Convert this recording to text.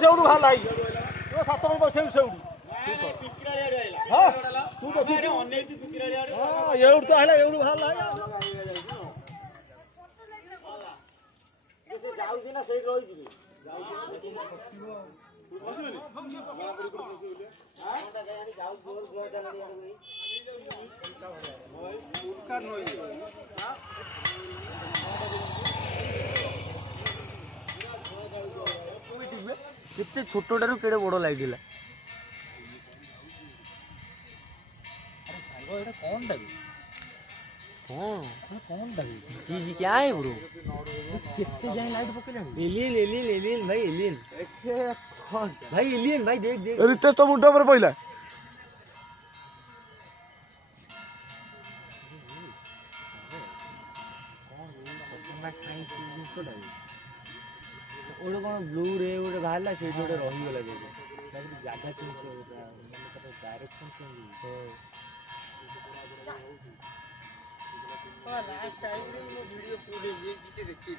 सेउडू बाहर लाई 7 बजे बसे सेउडू हाँ तू तो एउडू तो आला एउडू बाहर लाई जाउछि ना सेइ रहि जिबे केते छोटटारू केड़े बड़ लागिला अरे कौन दाबी कौन दाबी जी क्या है ब्रो कितने जाए लाइट पकेला एलियन भाई एलियन भाई एलियन भाई देख देख रितेश तो मुंडा पर पहिला ओडे कोन ब्लू रे ओडे बाहरला से ओडे रही गेला जे जागा चेंज हो गया मतलब डायरेक्शन चेंज हो लास्ट टाइम रे वीडियो पूरे जे देखि